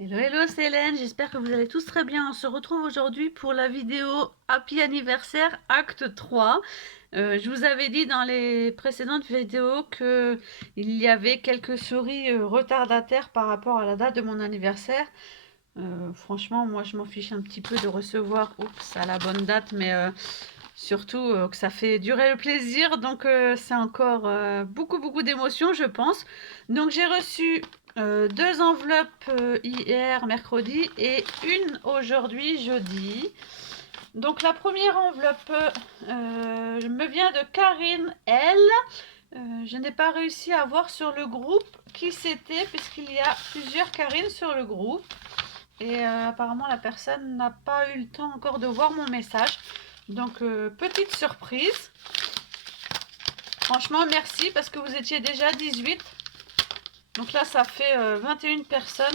Hello, hello, c'est Hélène, j'espère que vous allez tous très bien. On se retrouve aujourd'hui pour la vidéo Happy Anniversaire Acte 3. Je vous avais dit dans les précédentes vidéos qu'il y avait quelques souris retardataires par rapport à la date de mon anniversaire. Franchement, moi je m'en fiche un petit peu de recevoir à la bonne date, mais surtout que ça fait durer le plaisir. Donc c'est encore beaucoup d'émotions, je pense. Donc j'ai reçu deux enveloppes hier, mercredi, et une aujourd'hui, jeudi. Donc la première enveloppe me vient de Karine L. Je n'ai pas réussi à voir sur le groupe qui c'était, puisqu'il y a plusieurs Karine sur le groupe. Et apparemment la personne n'a pas eu le temps encore de voir mon message. Donc petite surprise. Franchement merci parce que vous étiez déjà 18. Donc là ça fait 21 personnes.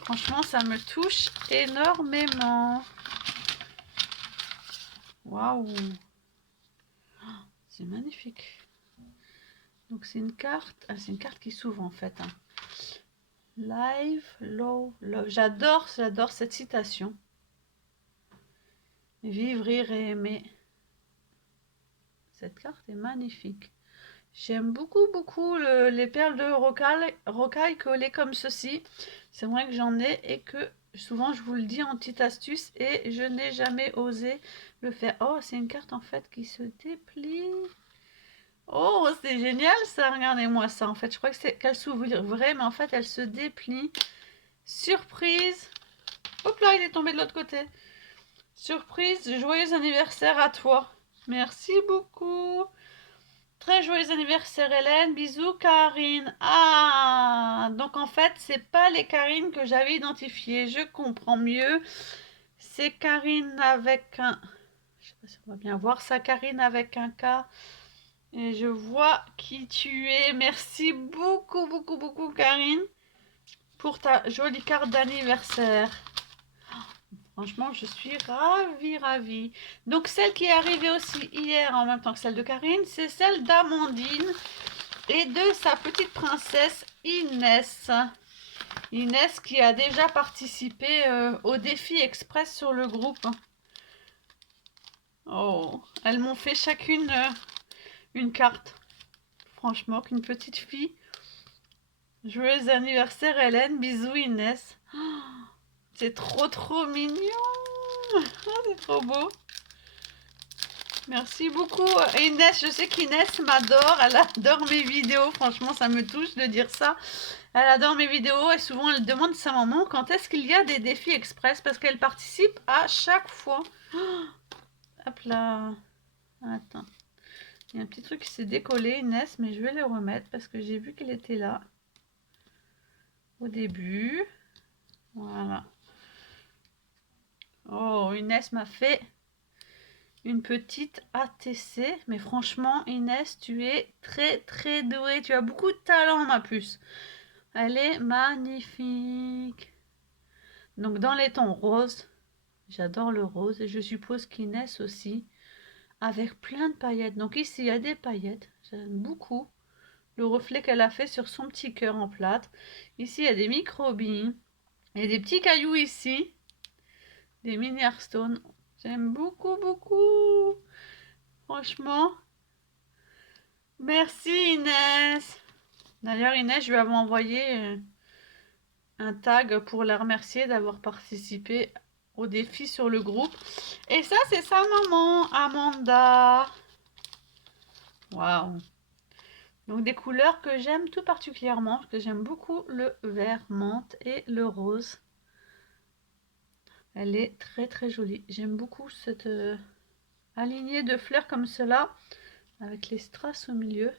Franchement ça me touche énormément. Waouh. C'est magnifique. Donc c'est une carte. Ah, c'est une carte qui s'ouvre en fait. Hein. Live, love, love. J'adore cette citation. Vivre, rire et aimer. Cette carte est magnifique. J'aime beaucoup les perles de rocaille collées comme ceci. C'est vrai que j'en ai et que souvent je vous le dis en petite astuce et je n'ai jamais osé le faire. Oh, c'est une carte en fait qui se déplie. Oh, c'est génial ça, regardez-moi ça. En fait, je crois que c'est qu'elle s'ouvrait, mais en fait, elle se déplie. Surprise. Hop là, il est tombé de l'autre côté. Surprise, joyeux anniversaire à toi. Merci beaucoup. Très joyeux anniversaire Hélène, bisous Karine. Ah, donc en fait, c'est pas les Karine que j'avais identifiées, je comprends mieux. C'est Karine avec un... Je sais pas si on va bien voir ça, Karine avec un K. Et je vois qui tu es. Merci beaucoup Karine pour ta jolie carte d'anniversaire. Franchement, je suis ravie. Donc celle qui est arrivée aussi hier en même temps que celle de Karine, c'est celle d'Amandine et de sa petite princesse Inès. Inès qui a déjà participé au défi express sur le groupe. Oh, elles m'ont fait chacune une carte. Franchement, qu'une petite fille. Joyeux anniversaire Hélène, bisous Inès. Oh, c'est trop mignon. C'est trop beau. Merci beaucoup Inès, je sais qu'Inès m'adore, elle adore mes vidéos, franchement ça me touche de dire ça. Elle adore mes vidéos et souvent elle demande à sa maman quand est-ce qu'il y a des défis express parce qu'elle participe à chaque fois. Oh, hop là, attends, il y a un petit truc qui s'est décollé Inès, mais je vais le remettre parce que j'ai vu qu'elle était là au début. Voilà. Oh, Inès m'a fait une petite ATC. Mais franchement, Inès, tu es très douée. Tu as beaucoup de talent, ma puce. Elle est magnifique. Donc, dans les tons roses, j'adore le rose. Et je suppose qu'Inès aussi, avec plein de paillettes. Donc ici, il y a des paillettes. J'aime beaucoup le reflet qu'elle a fait sur son petit cœur en plâtre. Ici, il y a des micro-billes. Il y a des petits cailloux ici. Des mini Hearthstone. J'aime beaucoup. Franchement, merci Inès. D'ailleurs, Inès, je vais m'envoyer un tag pour la remercier d'avoir participé au défi sur le groupe. Et ça, c'est sa maman, Amanda. Waouh. Donc des couleurs que j'aime tout particulièrement, parce que j'aime beaucoup le vert menthe et le rose. Elle est très jolie. J'aime beaucoup cette alignée de fleurs comme cela, avec les strass au milieu.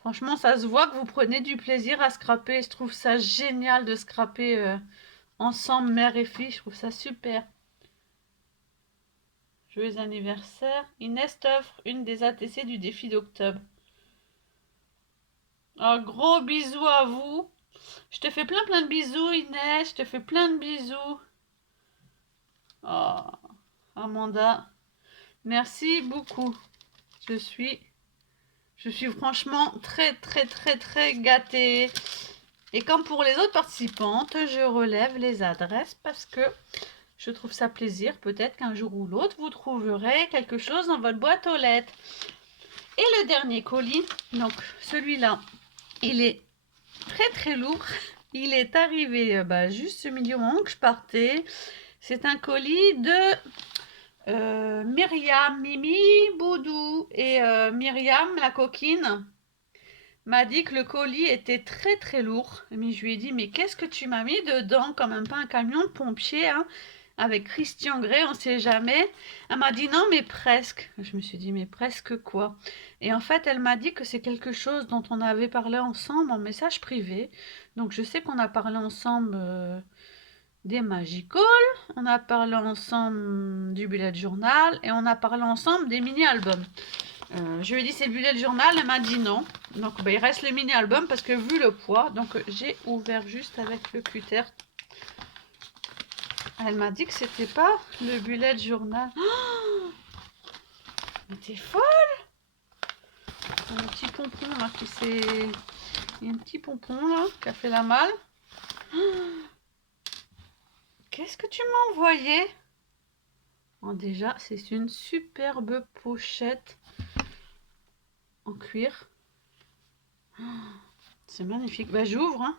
Franchement, ça se voit que vous prenez du plaisir à scraper. Je trouve ça génial de scraper ensemble, mère et fille. Je trouve ça super. Joyeux anniversaire. Inès t'offre une des ATC du défi d'octobre. Un gros bisou à vous. Je te fais plein de bisous, Inès. Je te fais plein de bisous. Oh, Amanda. Merci beaucoup. Je suis franchement très gâtée. Et comme pour les autres participantes, je relève les adresses parce que je trouve ça plaisir. Peut-être qu'un jour ou l'autre, vous trouverez quelque chose dans votre boîte aux lettres. Et le dernier colis, donc celui-là, il est très très lourd. Il est arrivé juste ce milieu au moment que je partais. C'est un colis de Myriam, Mimi, Boudou et Myriam, la coquine, m'a dit que le colis était très très lourd. Mais je lui ai dit, mais qu'est-ce que tu m'as mis dedans? Quand même pas un camion de pompiers, hein, avec Christian Grey, on sait jamais. Elle m'a dit non, mais presque. Je me suis dit, mais presque quoi? Et en fait, elle m'a dit que c'est quelque chose dont on avait parlé ensemble en message privé. Donc je sais qu'on a parlé ensemble des Magical, on a parlé ensemble du bullet journal et on a parlé ensemble des mini-albums. Je lui ai dit c'est le bullet journal, elle m'a dit non. Donc il reste le mini-album parce que vu le poids, donc j'ai ouvert juste avec le cutter. Elle m'a dit que c'était pas le bullet journal. Oh, mais t'es folle! Un petit pompon là qui s'est... Il y a un petit pompon là qui a fait la malle. Qu'est-ce que tu m'as envoyé? Oh, déjà, c'est une superbe pochette en cuir. C'est magnifique. Bah, j'ouvre, hein.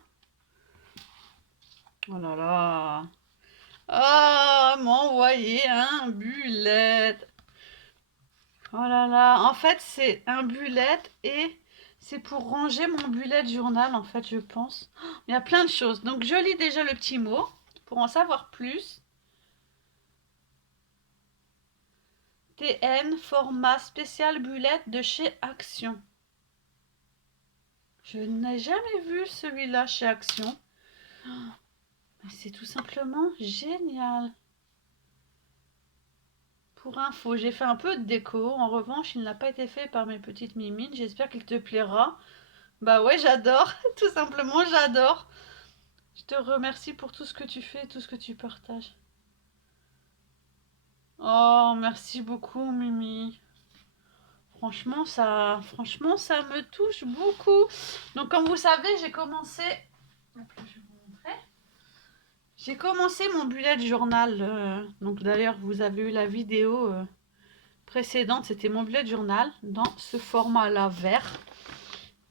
Oh là là. Ah, m'envoyer un bullet. Oh là là. En fait, c'est un bullet et c'est pour ranger mon bullet journal, en fait, je pense. Il y a plein de choses. Donc, je lis déjà le petit mot pour en savoir plus. TN, format spécial bullet de chez Action. Je n'ai jamais vu celui-là chez Action. C'est tout simplement génial. Pour info, j'ai fait un peu de déco. En revanche, il n'a pas été fait par mes petites mimines. J'espère qu'il te plaira. Bah ouais, j'adore. Tout simplement, j'adore. Je te remercie pour tout ce que tu fais, tout ce que tu partages. Oh, merci beaucoup, Mimi. Franchement, ça me touche beaucoup. Donc, comme vous savez, j'ai commencé... J'ai commencé mon bullet journal. Donc, d'ailleurs, vous avez eu la vidéo précédente. C'était mon bullet journal dans ce format-là vert.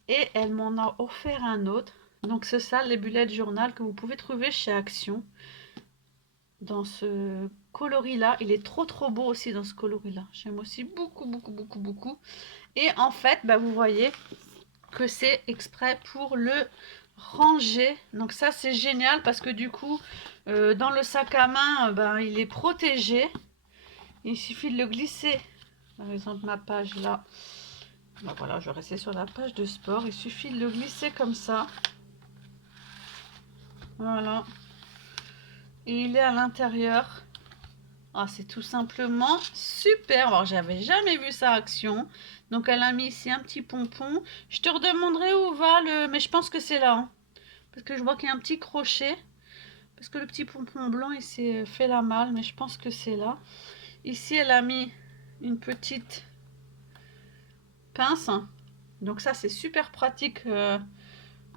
Et elle m'en a offert un autre. Donc, c'est ça, les bullet journal que vous pouvez trouver chez Action. Dans ce coloris-là. Il est trop trop beau aussi dans ce coloris-là. J'aime aussi beaucoup, beaucoup, beaucoup, beaucoup. Et en fait, vous voyez que c'est exprès pour le ranger. Donc ça, c'est génial parce que du coup, dans le sac à main, il est protégé. Il suffit de le glisser. Par exemple, ma page là. Voilà, je vais rester sur la page de sport. Il suffit de le glisser comme ça. Voilà. Et il est à l'intérieur. Ah, c'est tout simplement super. Alors, j'avais jamais vu ça Action. Donc, elle a mis ici un petit pompon. Je te redemanderai où va le... Mais je pense que c'est là. Hein. Parce que je vois qu'il y a un petit crochet. Parce que le petit pompon blanc, il s'est fait la malle. Mais je pense que c'est là. Ici, elle a mis une petite pince. Donc ça, c'est super pratique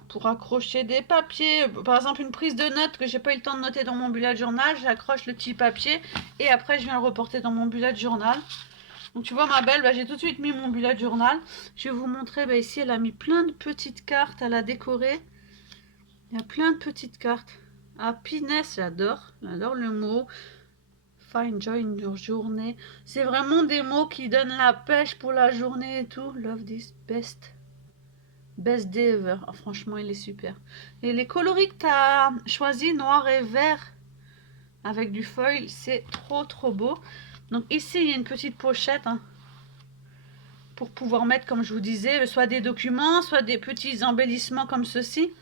pour accrocher des papiers. Par exemple, une prise de notes que j'ai pas eu le temps de noter dans mon bullet journal. J'accroche le petit papier et après, je viens le reporter dans mon bullet journal. Donc tu vois ma belle, j'ai tout de suite mis mon bullet journal. Je vais vous montrer, ici elle a mis plein de petites cartes, elle a décoré. Il y a plein de petites cartes. Happiness, j'adore le mot. Find joy in your journée. C'est vraiment des mots qui donnent la pêche pour la journée et tout. Love this best. Best day ever. Oh, franchement, il est super. Et les coloris que tu as choisi, noir et vert, avec du foil, c'est trop trop beau. Donc ici, il y a une petite pochette pour pouvoir mettre, comme je vous disais, soit des documents, soit des petits embellissements comme ceci,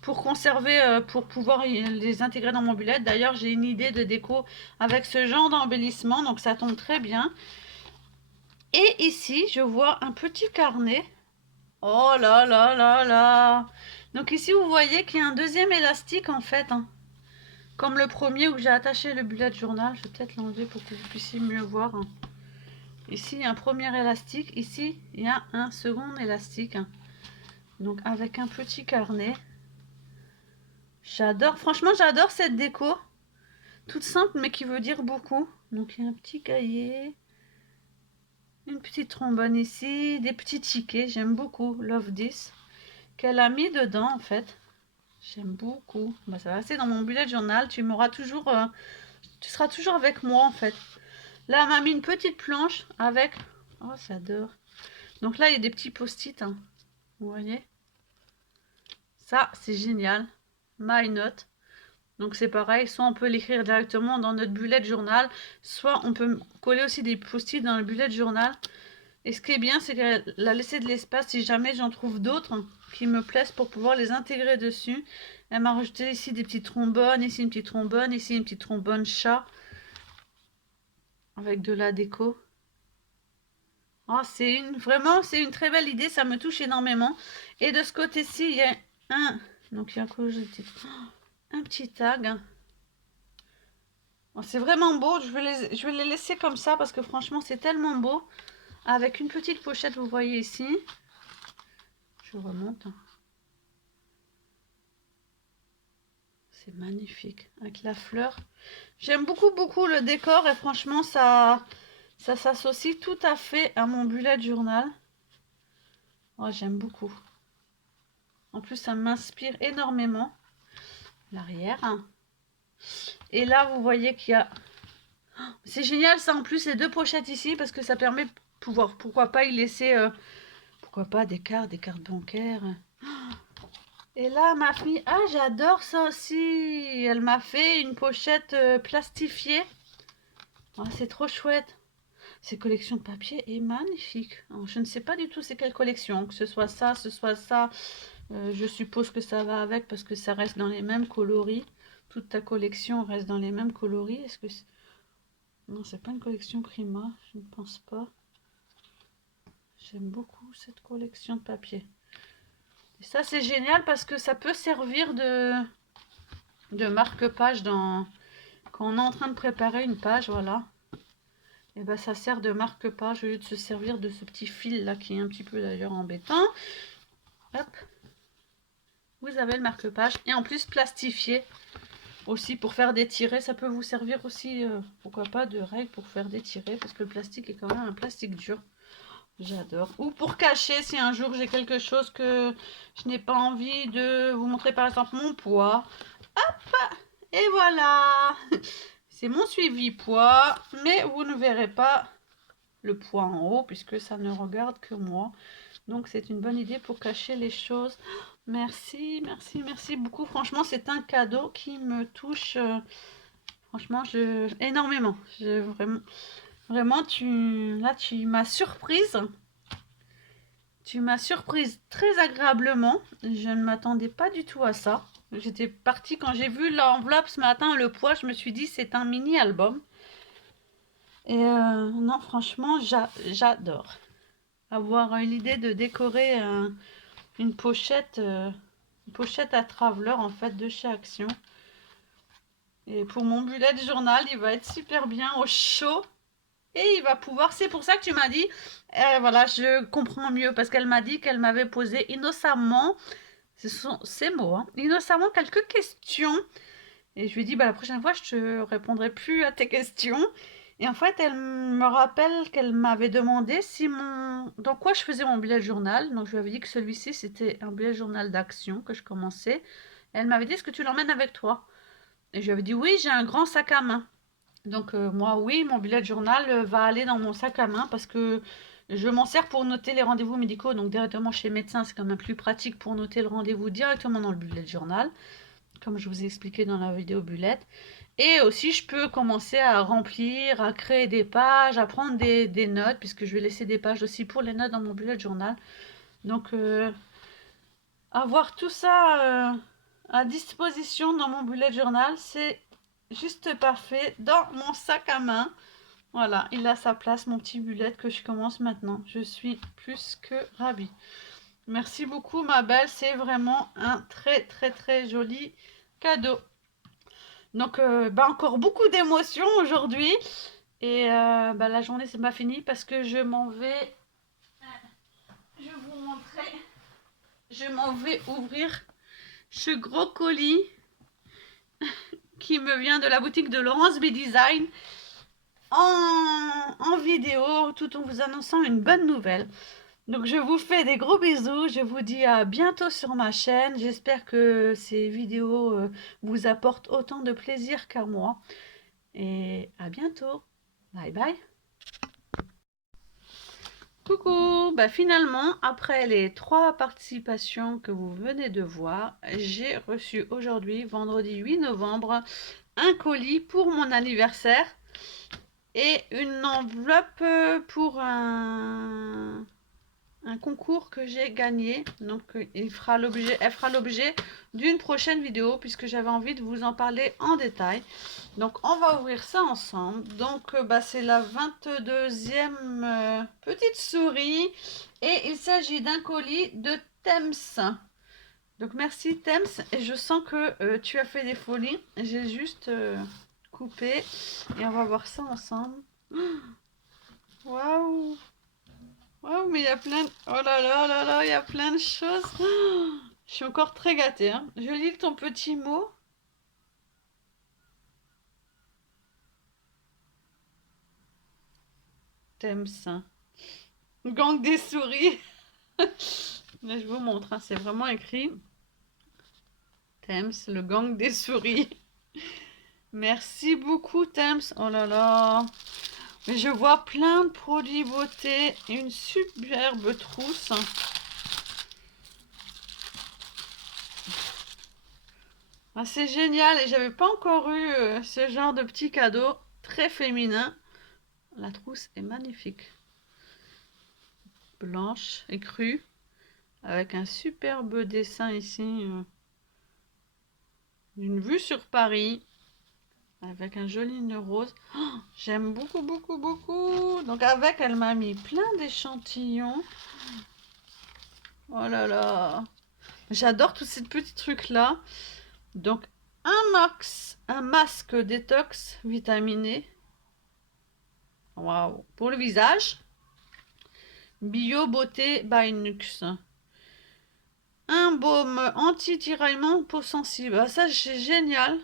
pour conserver, pour pouvoir les intégrer dans mon bullet. D'ailleurs, j'ai une idée de déco avec ce genre d'embellissement, donc ça tombe très bien. Et ici, je vois un petit carnet. Oh là là là là! Donc ici, vous voyez qu'il y a un deuxième élastique en fait. Comme le premier où j'ai attaché le bullet journal. Je vais peut-être l'enlever pour que vous puissiez mieux voir. Ici, il y a un premier élastique. Ici, il y a un second élastique. Donc, avec un petit carnet. J'adore, franchement, j'adore cette déco. Toute simple, mais qui veut dire beaucoup. Donc, il y a un petit cahier, une petite trombone ici, des petits tickets. J'aime beaucoup Love This. Qu'elle a mis dedans, en fait. J'aime beaucoup. Bah, ça va rester dans mon bullet journal. Tu m'auras toujours... tu seras toujours avec moi, en fait. Là, elle m'a mis une petite planche avec... Oh, j'adore. Donc là, il y a des petits post-it. Hein. Vous voyez? Ça, c'est génial. My note. Donc c'est pareil, soit on peut l'écrire directement dans notre bullet journal, soit on peut coller aussi des post-it dans le bullet journal. Et ce qui est bien, c'est qu'elle a laissé de l'espace si jamais j'en trouve d'autres qui me plaisent pour pouvoir les intégrer dessus. Elle m'a rajouté ici des petits trombones, ici une petite trombone, ici une petite trombone chat avec de la déco. Oh, vraiment, c'est une très belle idée, ça me touche énormément. Et de ce côté-ci, il y a donc il y a quoi, un petit tag. Oh, c'est vraiment beau, je vais les laisser comme ça parce que franchement, c'est tellement beau. Avec une petite pochette, vous voyez ici. Je remonte. C'est magnifique, avec la fleur. J'aime beaucoup, beaucoup le décor et franchement, ça s'associe tout à fait à mon bullet journal. Oh, j'aime beaucoup. En plus, ça m'inspire énormément. L'arrière. Et là, vous voyez qu'il y a... C'est génial ça, en plus, les deux pochettes ici, parce que ça permet de pouvoir, pourquoi pas y laisser, pourquoi pas des cartes bancaires. Et là, ma fille, ah, j'adore ça aussi. Elle m'a fait une pochette plastifiée. Oh, c'est trop chouette. Cette collection de papier est magnifique. Alors, je ne sais pas du tout c'est quelle collection. Que ce soit ça, ce soit ça. Je suppose que ça va avec parce que ça reste dans les mêmes coloris. Toute ta collection reste dans les mêmes coloris. Est-ce que non, c'est pas une collection Prima. Je ne pense pas. J'aime beaucoup cette collection de papier. Et ça, c'est génial parce que ça peut servir de marque-page quand on est en train de préparer une page, voilà. Et ben ça sert de marque-page au lieu de se servir de ce petit fil là qui est un petit peu d'ailleurs embêtant. Hop. Vous avez le marque-page et en plus plastifié aussi pour faire des tirets. Ça peut vous servir aussi, pourquoi pas, de règle pour faire des tirets parce que le plastique est quand même un plastique dur. J'adore. Ou pour cacher si un jour j'ai quelque chose que je n'ai pas envie de vous montrer, par exemple mon poids. Hop. Et voilà. C'est mon suivi poids, mais vous ne verrez pas le poids en haut puisque ça ne regarde que moi. Donc c'est une bonne idée pour cacher les choses. Merci, merci, merci beaucoup. Franchement, c'est un cadeau qui me touche franchement énormément. Vraiment, tu m'as surprise. Tu m'as surprise très agréablement. Je ne m'attendais pas du tout à ça. J'étais partie quand j'ai vu l'enveloppe ce matin, le poids, je me suis dit c'est un mini album. Et non, franchement, j'adore avoir l'idée de décorer une pochette à traveler en fait de chez Action. Et pour mon bullet journal, il va être super bien au chaud. Et il va pouvoir, c'est pour ça que tu m'as dit, voilà, je comprends mieux parce qu'elle m'a dit qu'elle m'avait posé innocemment, ce sont ces mots, hein, innocemment quelques questions. Et je lui ai dit, bah, la prochaine fois, je te répondrai plus à tes questions. Et en fait, elle me rappelle qu'elle m'avait demandé dans quoi je faisais mon bullet journal. Donc, je lui avais dit que celui-ci, c'était un bullet journal d'action que je commençais. Et elle m'avait dit, est-ce que tu l'emmènes avec toi? Et je lui avais dit, oui, j'ai un grand sac à main. Donc, moi, oui, mon bullet journal va aller dans mon sac à main parce que je m'en sers pour noter les rendez-vous médicaux. Donc, directement chez le médecin, c'est quand même plus pratique pour noter le rendez-vous directement dans le bullet journal, comme je vous ai expliqué dans la vidéo bullet. Et aussi, je peux commencer à remplir, à créer des pages, à prendre des notes, puisque je vais laisser des pages aussi pour les notes dans mon bullet journal. Donc, avoir tout ça à disposition dans mon bullet journal, c'est juste parfait dans mon sac à main. Voilà, il a sa place, mon petit bullet que je commence maintenant. Je suis plus que ravie. Merci beaucoup, ma belle. C'est vraiment un très, très, très joli cadeau. Donc, encore beaucoup d'émotions aujourd'hui. Et la journée, c'est pas fini parce que je m'en vais... Je vous montrer. Je m'en vais ouvrir ce gros colis qui me vient de la boutique de Laurence B Design en vidéo, tout en vous annonçant une bonne nouvelle. Donc je vous fais des gros bisous, je vous dis à bientôt sur ma chaîne. J'espère que ces vidéos vous apportent autant de plaisir qu'à moi. Et à bientôt. Bye bye. Coucou, bah finalement, après les 3 participations que vous venez de voir, j'ai reçu aujourd'hui, vendredi 8 novembre, un colis pour mon anniversaire et une enveloppe pour un concours que j'ai gagné. Donc elle fera l'objet d'une prochaine vidéo puisque j'avais envie de vous en parler en détail. Donc on va ouvrir ça ensemble. Donc c'est la 22e petite souris et il s'agit d'un colis de Thames. Donc merci Thames, et je sens que tu as fait des folies. J'ai juste coupé et on va voir ça ensemble. Waouh! Waouh, mais il y a plein de... Oh là là là là, il y a plein de choses. Je suis encore très gâtée, hein. Je lis ton petit mot. Thames. Gang des souris. Là, je vous montre, hein, c'est vraiment écrit. Thames, le gang des souris. Merci beaucoup, Thames. Oh là là. Mais je vois plein de produits beauté. Une superbe trousse. Ah, c'est génial. Et j'avais pas encore eu ce genre de petit cadeau très féminin. La trousse est magnifique. Blanche et crue. Avec un superbe dessin ici. D'une vue sur Paris. Avec un joli nœud rose. Oh, j'aime beaucoup, beaucoup, beaucoup. Donc avec, elle m'a mis plein d'échantillons. Oh là là. J'adore tous ces petits trucs-là. Donc un masque détox vitaminé. Waouh. Pour le visage. Bio Beauté by Nux. Un baume anti-tiraillement peau sensible. Ah, ça, c'est génial.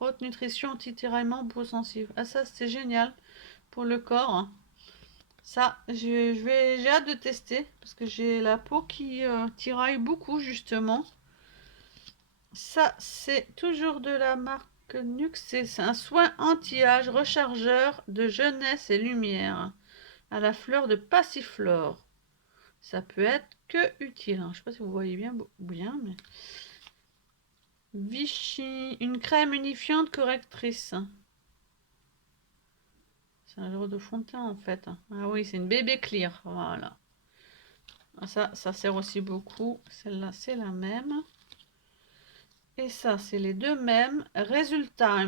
Haute nutrition anti-tiraillement peau sensible. Ah, ça, c'est génial pour le corps. Ça, j'ai hâte de tester parce que j'ai la peau qui tiraille beaucoup, justement. Ça, c'est toujours de la marque Nux. C'est un soin anti-âge rechargeur de jeunesse et lumière à la fleur de passiflore. Ça peut être que utile. Je ne sais pas si vous voyez bien, mais... Vichy, une crème unifiante correctrice. C'est un genre de fond de teint en fait. Ah oui, c'est une bébé clear. Voilà. Ça sert aussi beaucoup. Celle-là, c'est la même. Et ça, c'est les deux mêmes. Résultat,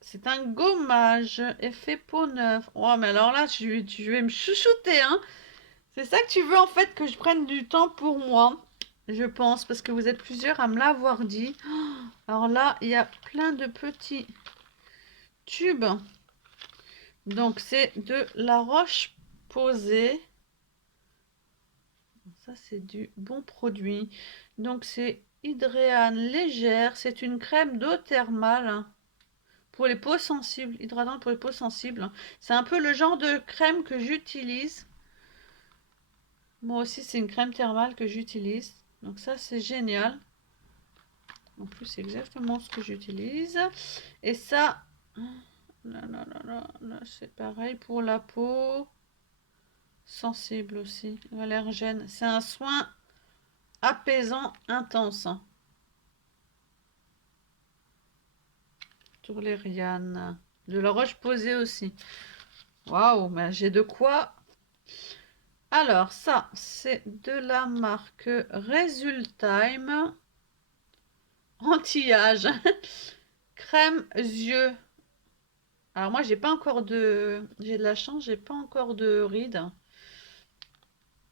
c'est un gommage effet peau neuve. Oh, mais alors là, je vais me chouchouter, hein. C'est ça que tu veux en fait, que je prenne du temps pour moi. Je pense, parce que vous êtes plusieurs à me l'avoir dit. Alors là, il y a plein de petits tubes. Donc, c'est de la Roche-Posay. Ça, c'est du bon produit. Donc, c'est Hydréane légère. C'est une crème d'eau thermale pour les peaux sensibles. Hydratante pour les peaux sensibles. C'est un peu le genre de crème que j'utilise. Moi aussi, c'est une crème thermale que j'utilise. Donc, ça, c'est génial. En plus, c'est exactement ce que j'utilise. Et ça, là, c'est pareil pour la peau sensible aussi, allergène. C'est un soin apaisant intense. Tourlériane. De la Roche-Posay aussi. Waouh, mais j'ai de quoi. Alors, ça, c'est de la marque Resultime. Anti-âge. Crème yeux. Alors moi, j'ai pas encore de... J'ai de la chance, j'ai pas encore de rides.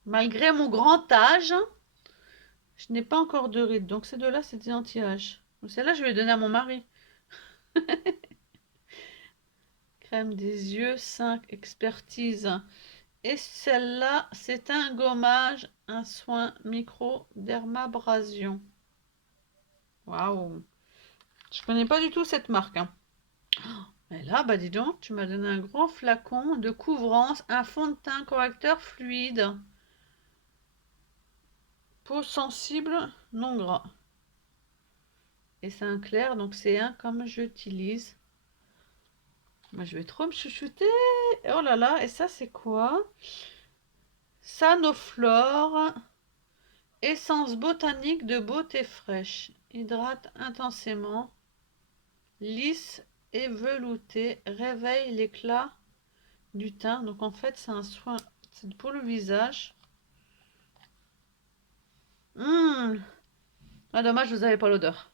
Malgré mon grand âge, je n'ai pas encore de rides. Donc ces deux-là, c'est des anti-âge. Celle-là, je vais donner à mon mari. Crème des yeux, 5 expertise. Et celle-là, c'est un gommage, un soin micro-dermabrasion. Waouh! Je connais pas du tout cette marque, hein. Et là, bah dis donc, tu m'as donné un grand flacon de couvrance, un fond de teint correcteur fluide. Peau sensible, non gras. Et c'est un clair, donc c'est un comme j'utilise. Moi, je vais trop me chouchouter. Oh là là, et ça, c'est quoi? Sanoflore, essence botanique de beauté fraîche. Hydrate intensément. Lisse et velouté. Réveille l'éclat du teint. Donc en fait, c'est un soin. C'est pour le visage. Ah, dommage, vous n'avez pas l'odeur.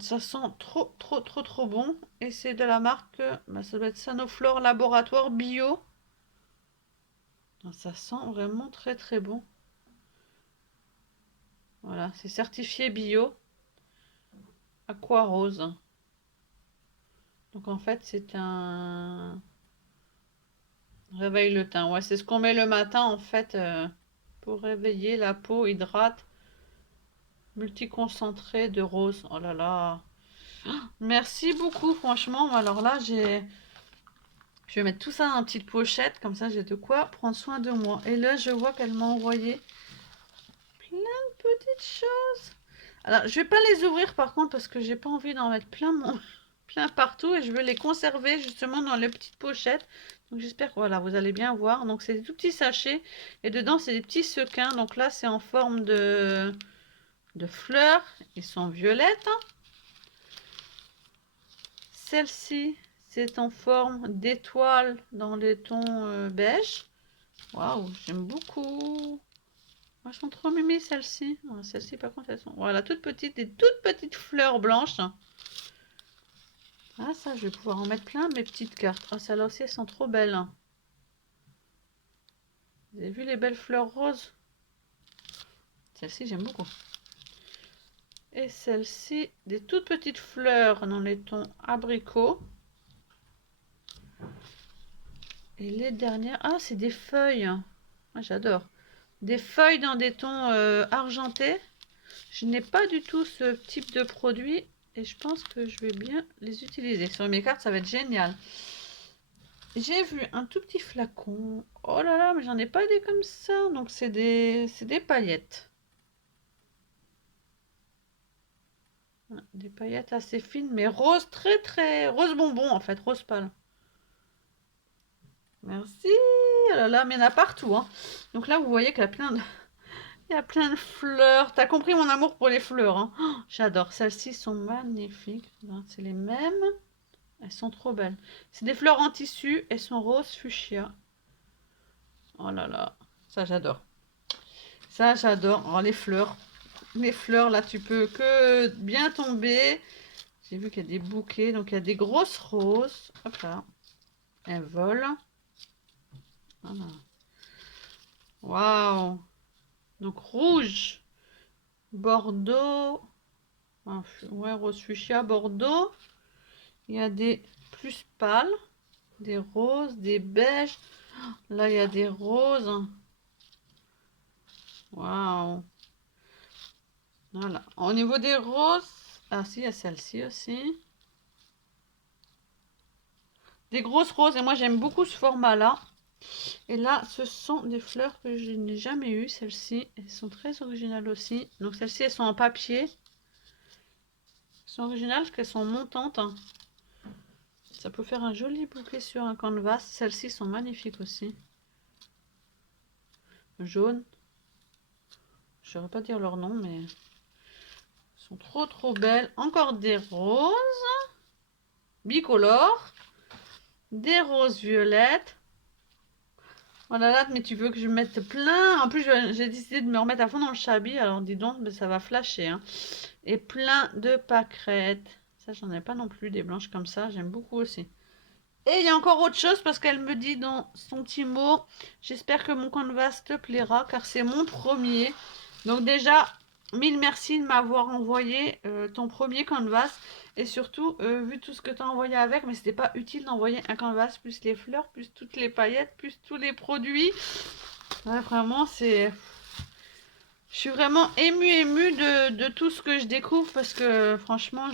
Ça sent trop bon. Et c'est de la marque, bah, ça doit être Sanoflore Laboratoire Bio. Ça sent vraiment très bon. Voilà, c'est certifié bio. Aqua Rose. Donc en fait, c'est un réveille le teint. Ouais, c'est ce qu'on met le matin en fait pour réveiller la peau, hydrate, multiconcentré de rose. Oh là là. Merci beaucoup, franchement. Alors là, je vais mettre tout ça dans une petite pochette, comme ça j'ai de quoi prendre soin de moi. Et là, je vois qu'elle m'a envoyé plein de petites choses. Alors, je vais pas les ouvrir par contre parce que j'ai pas envie d'en mettre plein partout et je veux les conserver justement dans les petites pochettes. Donc j'espère que voilà, vous allez bien voir. Donc c'est des tout petits sachets et dedans c'est des petits sequins. Donc là c'est en forme de fleurs. Ils sont violettes. Celle-ci c'est en forme d'étoile dans les tons beige. Waouh, j'aime beaucoup. Elles sont trop mimi celles-ci. Celles-ci par contre elles sont voilà toutes petites, des toutes petites fleurs blanches. Ah ça je vais pouvoir en mettre plein mes petites cartes. Oh celles-là aussi elles sont trop belles. Vous avez vu les belles fleurs roses? Celle-ci j'aime beaucoup. Et celle-ci des toutes petites fleurs dans les tons abricot. Et les dernières, ah c'est des feuilles. Ah, j'adore. Des feuilles dans des tons argentés. Je n'ai pas du tout ce type de produit et je pense que je vais bien les utiliser. Sur mes cartes, ça va être génial. J'ai vu un tout petit flacon. Oh là là, mais j'en ai pas des comme ça. Donc c'est des paillettes. Des paillettes assez fines, mais rose très rose bonbon en fait, rose pâle. Merci. Oh là là, mais il y en a partout, hein. Donc là, vous voyez qu'il y a plein de... Il y a plein de fleurs. T'as compris mon amour pour les fleurs, hein. Oh, j'adore. Celles-ci sont magnifiques. C'est les mêmes. Elles sont trop belles. C'est des fleurs en tissu. Elles sont rose fuchsia. Oh là là. Ça, j'adore. Ça, j'adore. Oh, les fleurs. Les fleurs, là, tu peux que bien tomber. J'ai vu qu'il y a des bouquets. Donc, il y a des grosses roses. Hop là. Elles volent. Voilà. Waouh. Donc, rouge. Bordeaux. Ouais, rose fuchsia, bordeaux. Il y a des plus pâles, des roses, des beiges. Là, il y a des roses. Waouh. Voilà. Au niveau des roses, ah si, il y a celle-ci aussi. Des grosses roses, et moi j'aime beaucoup ce format-là. Et là, ce sont des fleurs que je n'ai jamais eues, celles-ci. Elles sont très originales aussi. Donc celles-ci, elles sont en papier. Elles sont originales parce qu'elles sont montantes. Ça peut faire un joli bouquet sur un canvas. Celles-ci sont magnifiques aussi. Jaune. Je ne saurais pas dire leur nom, mais elles sont trop belles. Encore des roses bicolores. Des roses violettes. Oh là là, mais tu veux que je mette plein. En plus, j'ai décidé de me remettre à fond dans le chabi. Alors dis donc, mais ça va flasher, hein. Et plein de pâquerettes. Ça, j'en ai pas non plus des blanches comme ça. J'aime beaucoup aussi. Et il y a encore autre chose parce qu'elle me dit dans son petit mot, j'espère que mon canvas te plaira car c'est mon premier. Donc déjà, mille merci de m'avoir envoyé ton premier canvas. Et surtout, vu tout ce que tu as envoyé avec, mais c'était pas utile d'envoyer un canvas plus les fleurs, plus toutes les paillettes, plus tous les produits. Ouais, vraiment, c'est... Je suis vraiment émue de tout ce que je découvre parce que franchement,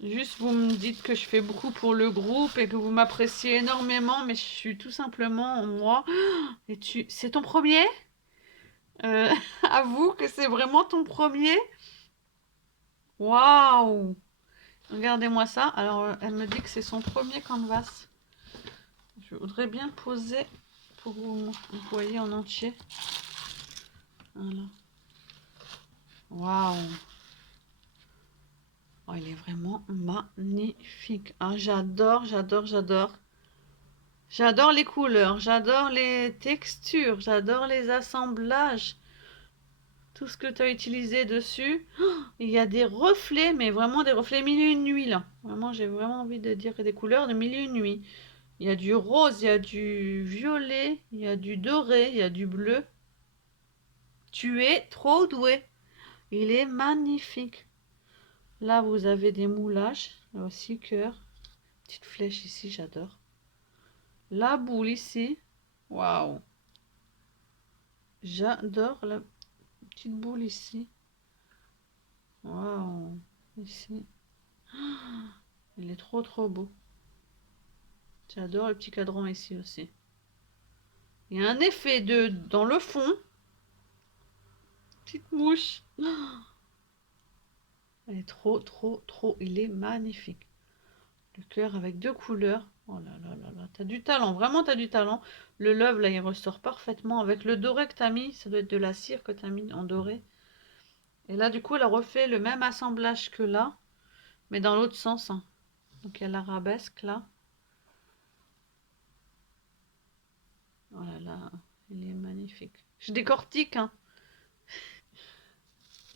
juste vous me dites que je fais beaucoup pour le groupe et que vous m'appréciez énormément, mais je suis tout simplement moi. Et c'est ton premier? Euh, avoue que c'est vraiment ton premier? Waouh! Regardez-moi ça. Alors, elle me dit que c'est son premier canvas. Je voudrais bien poser pour vous voyez en entier. Voilà. Waouh! Oh, il est vraiment magnifique. Ah, j'adore, j'adore, j'adore. J'adore les couleurs, j'adore les textures, j'adore les assemblages. Tout ce que tu as utilisé dessus. Oh, il y a des reflets, mais vraiment des reflets mille et une nuits là. Vraiment, j'ai vraiment envie de dire des couleurs de mille et une nuits. Il y a du rose, il y a du violet, il y a du doré, il y a du bleu. Tu es trop doué. Il est magnifique. Là, vous avez des moulages. Là aussi, cœur. Petite flèche ici, j'adore. La boule ici. Waouh. J'adore la petite boule ici. Waouh. Ici. Il est trop trop beau. J'adore le petit cadran ici aussi. Il y a un effet dans le fond. Petite mouche. Elle est trop trop trop. Il est magnifique. Le cœur avec deux couleurs. Oh là là là là. T'as du talent. Vraiment, t'as du talent. Le love, là, il ressort parfaitement. Avec le doré que t'as mis. Ça doit être de la cire que t'as mis en doré. Et là, du coup, elle a refait le même assemblage que là. Mais dans l'autre sens. Hein. Donc, il y a l'arabesque là. Oh là là. Il est magnifique. Je décortique, hein.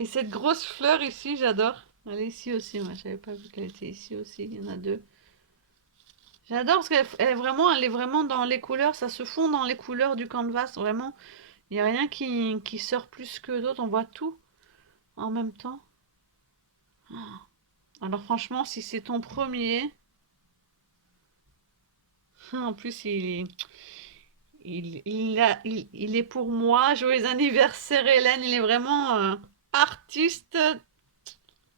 Et cette grosse fleur ici, j'adore. Elle est ici aussi, moi. Je savais pas vu qu'elle était ici aussi. Il y en a deux. J'adore parce elle est vraiment dans les couleurs. Ça se fond dans les couleurs du canvas. Vraiment, il n'y a rien qui sort plus que d'autres. On voit tout en même temps. Alors franchement, si c'est ton premier, en plus il est pour moi. Joyeux anniversaire Hélène. Il est vraiment artiste.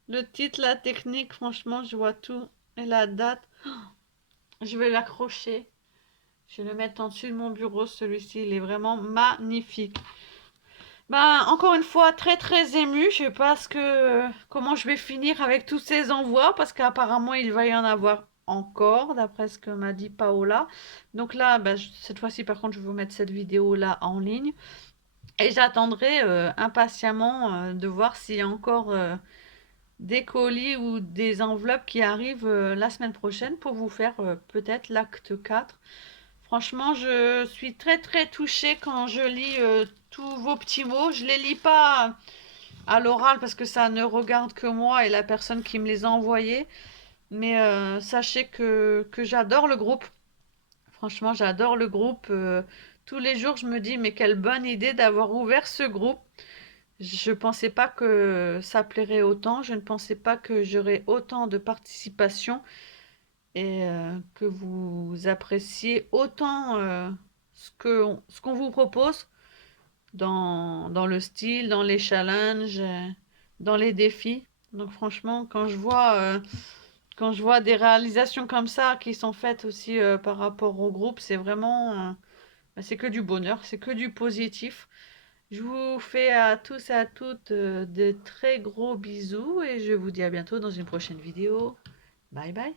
Le titre, la technique, franchement, je vois tout. Et la date. Je vais l'accrocher. Je vais le mettre en dessus de mon bureau, celui-ci. Il est vraiment magnifique. Ben, encore une fois, très très émue. Je sais pas comment je vais finir avec tous ces envois parce qu'apparemment il va y en avoir encore, d'après ce que m'a dit Paola. Donc là, ben, cette fois-ci, par contre, je vais vous mettre cette vidéo-là en ligne et j'attendrai impatiemment de voir s'il y a encore des colis ou des enveloppes qui arrivent la semaine prochaine pour vous faire peut-être l'acte 4. Franchement, je suis très très touchée quand je lis tous vos petits mots. Je les lis pas à l'oral parce que ça ne regarde que moi et la personne qui me les a envoyés. Mais sachez que j'adore le groupe. Franchement, j'adore le groupe. Tous les jours, je me dis, mais quelle bonne idée d'avoir ouvert ce groupe. Je ne pensais pas que ça plairait autant. Je ne pensais pas que j'aurais autant de participation et que vous appréciez autant ce qu'on vous propose dans le style, dans les challenges, dans les défis. Donc franchement, quand je vois des réalisations comme ça qui sont faites aussi par rapport au groupe, c'est vraiment, bah, c'est que du bonheur, c'est que du positif. Je vous fais à tous et à toutes de très gros bisous et je vous dis à bientôt dans une prochaine vidéo. Bye bye.